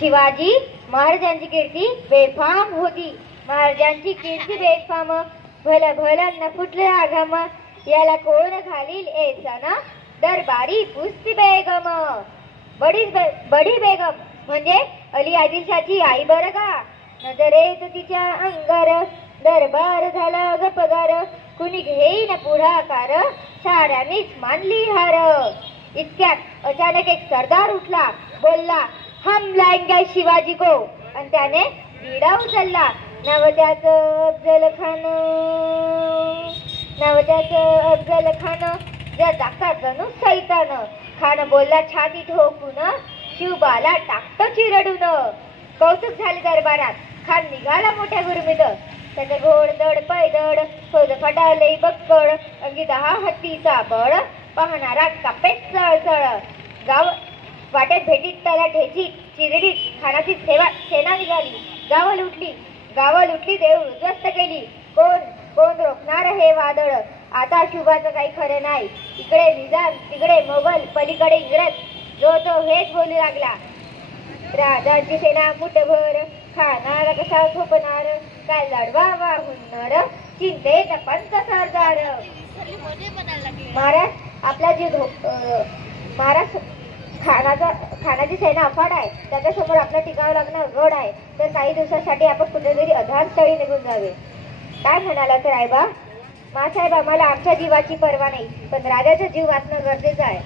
शिवाजी महाराजांची कीर्ती बेफाम होती. महाराजांची कीर्ती बेफाम, भल भलन फुटला घम, याला कोण घालील एसन, दरबारी पुसती बेगम. बडी बेगम म्हणजे अली आदिलशाची आई बर का. नजरेत तिच्या अंगार, दरबार झाला गपगार, कुणी घेईन पुढाकार, साऱ्यांनीच मानली हार. इतक्यात अचानक एक सरदार उठला, बोलला, हम लाएंगे शिवाजी को, आणि त्याने विडा उचलला. नवत्याचं अफजल खान ज्या दाखा जणू सैतान. खान बोलला छाती ठोकून, शिवबाला टाकतो चिरडून. कौतुक झाले दरबारात. खान निघाला मोठ्या गुरमीत. त्याचं घोडदड पैदड, फौज फटालई बक्कड, अंगी 10 हत्तीचा बळ, पाहणारा कापेच चळचळ. गाव वाटेत भेटीत त्याला ठेचीत चिरडीत खानाची सेना निघाली. गावं लुटली देव उद्ध्वस्त केली. कोण रोखणार हे वादळ. आता शुभाचं काही खरं नाही. इकडे निजाम, तिकडे मोगल, पलीकडे इंग्रज. जो तो हेच बोलू लागला. राजांची सेना मुठभर, खानाला कसा झोपणार, काय लढवावा हुन्नर, चिंतेत पंत सरदार. महाराज आपला महाराज खानाची सेना अफाट आहे. त्याच्यासमोर आपलं टिकावं लागणं गड आहे. तर काही दिवसासाठी आपण कुठेतरी अधारस्थळी निघून जावे. काय म्हणालात रायबा? मासाहेब आम्हाला आमच्या जीवाची पर्वा नाही, पण राजाचा जीव वाचणं गरजेचं आहे.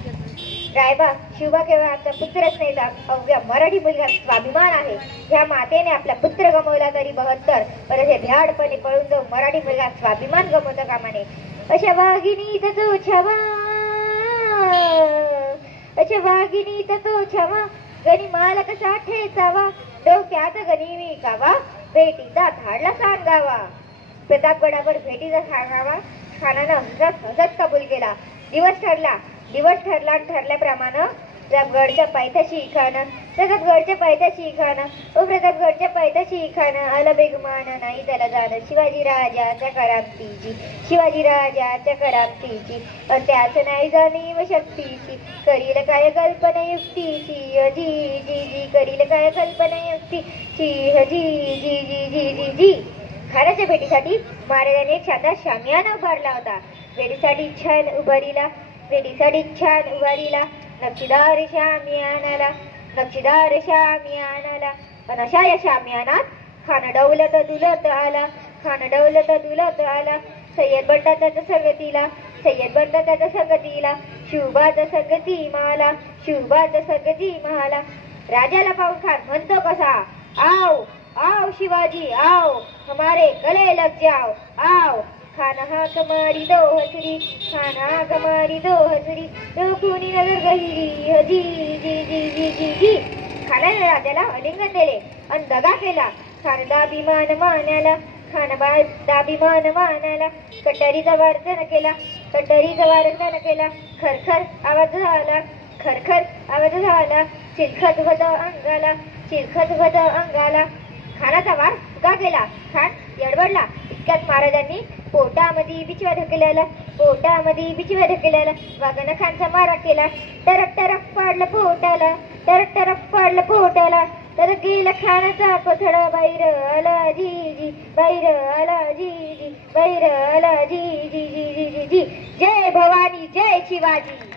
रायबा शिवबा केवळ आमचा पुत्रच नाही, अवघ्या मराठी मुलगा स्वाभिमान आहे. ह्या मातेने आपला पुत्र गमावला तरी 72, परत हे भ्याडपणे पळून जाऊन मराठी मुलगा स्वाभिमान गमवता कामा नये. अशा वाघिणीचा तो छावा, गणी माल कसा ठेचावा, डोक्यात गणी मी कावा, भेटीचा धाडला सांगावा. प्रतापगडावर भेटीचा सांगावा खानानं हसत कबूल केला. दिवस ठरला आणि ठरल्याप्रमाणे प्रतापगडच्या पायथ्याशी खाणं आला बेगमान नाही त्याला जाणं. शिवाजी राजाच्या करामतीची आणि त्याच नाही जाणीव शक्तीची, करील काय कल्पना युक्तीची, जी जी जी करील काय कल्पना युक्तीची, जी जी जी जी जी जी. खानाच्या भेटीसाठी महाराजांनी एक शानदार शामियाना उभारला होता. वेडीसाठी छान उभारीला नक्षीदार शामियानाला. पण अशा या शामियानात खान डौलत दुलत आला. सय्यद बंडा त्याच्या संगतीला, शिवबाचा संगती माला. राजाला पाहून खान म्हणतो कसा, आओ शिवाजी आओ, हमारे गले लग जाओ आओ. खाना हाक मारी दो हसरी, डोकुनी नजर गहिरी, जी जी जी जी जी जी. खानाने राजाला आलिंगन दिले आणि दगा केला. खान दाभिमान मानाला कटारीचा वार्जन केला. खरखर आवाज झाला, चिलखत भद अंगाला. खानाचा वार का केला. खान यडबडला. इतक्यात महाराजांनी पोटामध्ये बिचवा ढकलेला वाघन खानचा मारा केला. टरक पाडलं पोटाला, तर गेला खानाचा पथडा. बाहेर आला जी जी, जी जी जी जी जी. जय भवानी, जय शिवाजी.